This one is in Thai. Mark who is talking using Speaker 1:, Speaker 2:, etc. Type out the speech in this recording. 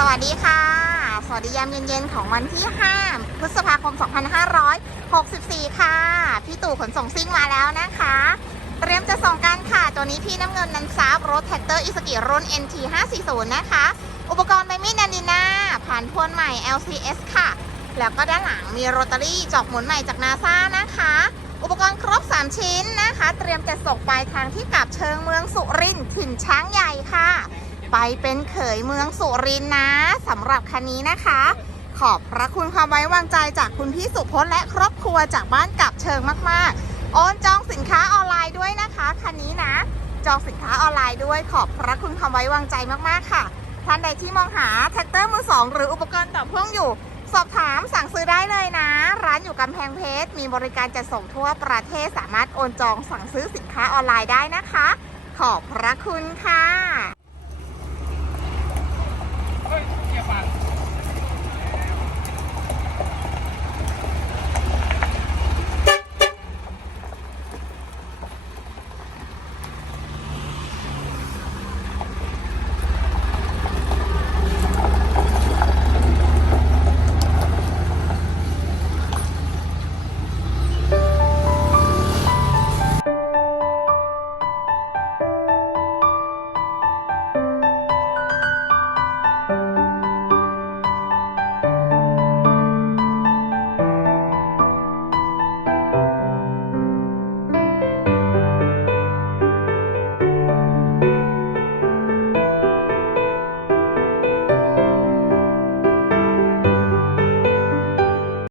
Speaker 1: สวัสดีค่ะ สวัสดียามเย็นๆ ของวันที่ 5 พฤษภาคม 2564 ค่ะ พี่ตู่ขนส่งซิ่งมาแล้วนะคะ เตรียมจะส่งกันค่ะ ตัวนี้พี่น้ำเงินนันซาบรถแท็กเตอร์อิสกิรุ่น NT 540นะคะ อุปกรณ์ใบมีดนันดินาผ่านพวนใหม่ LCS ค่ะ แล้วก็ด้านหลังมีโรตารี่จอกหมุนใหม่จากนาซานะคะ อุปกรณ์ครบ 3 ชิ้นนะคะ เตรียมจะส่งปลายทางที่กลับเชิงเมืองสุรินทร์ถิ่นช้างใหญ่ค่ะ ไปเป็นเขยเมืองสุรินทร์นะสำหรับคันนี้นะคะ ขอบพระคุณความไว้วางใจจากคุณพี่สุพจน์และครอบครัวจากบ้านกับเชิงมากๆ โอนจองสินค้าออนไลน์ด้วยนะคะคันนี้นะ จองสินค้าออนไลน์ด้วยขอบพระคุณความไว้วางใจมากๆค่ะท่านใดที่มองหาแท็กเตอร์มือสองหรืออุปกรณ์ต่อพ่วงอยู่ สอบถามสั่งซื้อได้เลยนะ ร้านอยู่กำแพงเพชร มีบริการจัดส่งทั่วประเทศสามารถโอนจองสั่งซื้อสินค้าออนไลน์ได้นะคะ ขอบพระคุณค่ะ